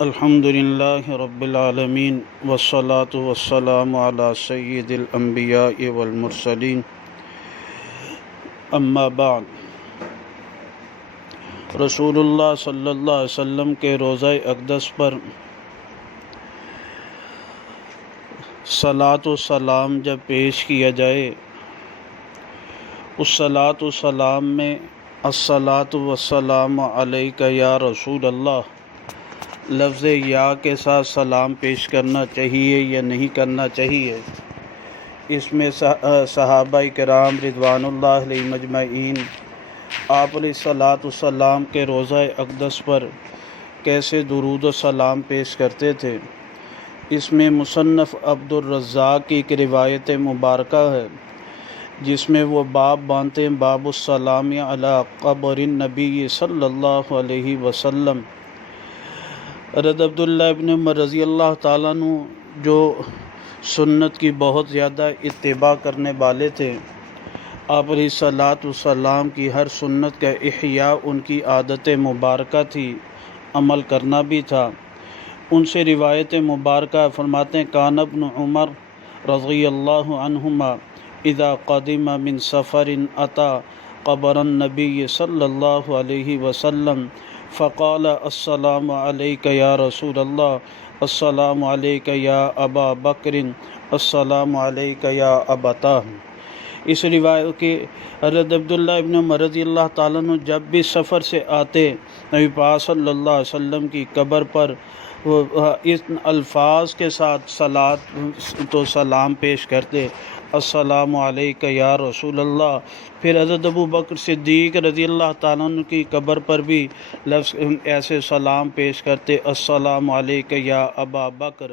الحمد للہ رب العالمین والصلاة والسلام علی سید الانبیاء والمرسلین اما بعد۔ رسول اللہ صلی اللہ علیہ وسلم کے روضہ اقدس پر صلاۃ و سلام جب پیش کیا جائے، اس صلاۃ و سلام میں الصلاۃ والسلام علیک یا رسول اللہ لفظ یا کے ساتھ سلام پیش کرنا چاہیے یا نہیں کرنا چاہیے، اس میں صحابہ کرام رضوان اللہ علیہ مجمعین آپ علیہ الصلاۃ والسلام کے روضہ اقدس پر کیسے درود و سلام پیش کرتے تھے۔ اس میں مصنف عبد الرزاق کی ایک روایت مبارکہ ہے جس میں وہ باب باندھتے ہیں، باب السلام علی قبر النبی صلی اللہ علیہ وسلم۔ حضرت عبداللہ ابن عمر رضی اللہ تعالیٰ عنہ جو سنت کی بہت زیادہ اتباع کرنے والے تھے، آپ علیہ الصلاۃ والسلام کی ہر سنت کا احیاء ان کی عادت مبارکہ تھی، عمل کرنا بھی تھا۔ ان سے روایت مبارکہ فرماتے ہیں، کان ابن عمر رضی اللہ عنہما اذا قدم من سفر اتی قبر النبی صلی اللہ علیہ وسلم فقال السلام علیک یا رسول اللہ، السلام علیک یا ابا بکر، السلام علیک یا ابتاہ۔ اس روایت کے حضرت عبداللہ ابن عمر رضی اللہ تعالیٰ عنہ جب بھی سفر سے آتے، نبی پاک صلی اللہ علیہ وسلم کی قبر پر اس الفاظ کے ساتھ صلاۃ و سلام پیش کرتے، السلام علیک یا رسول اللہ۔ پھر حضرت ابو بکر صدیق رضی اللہ تعالیٰ عنہ کی قبر پر بھی لفظ ایسے سلام پیش کرتے، السلام علیک یا ابا بکر۔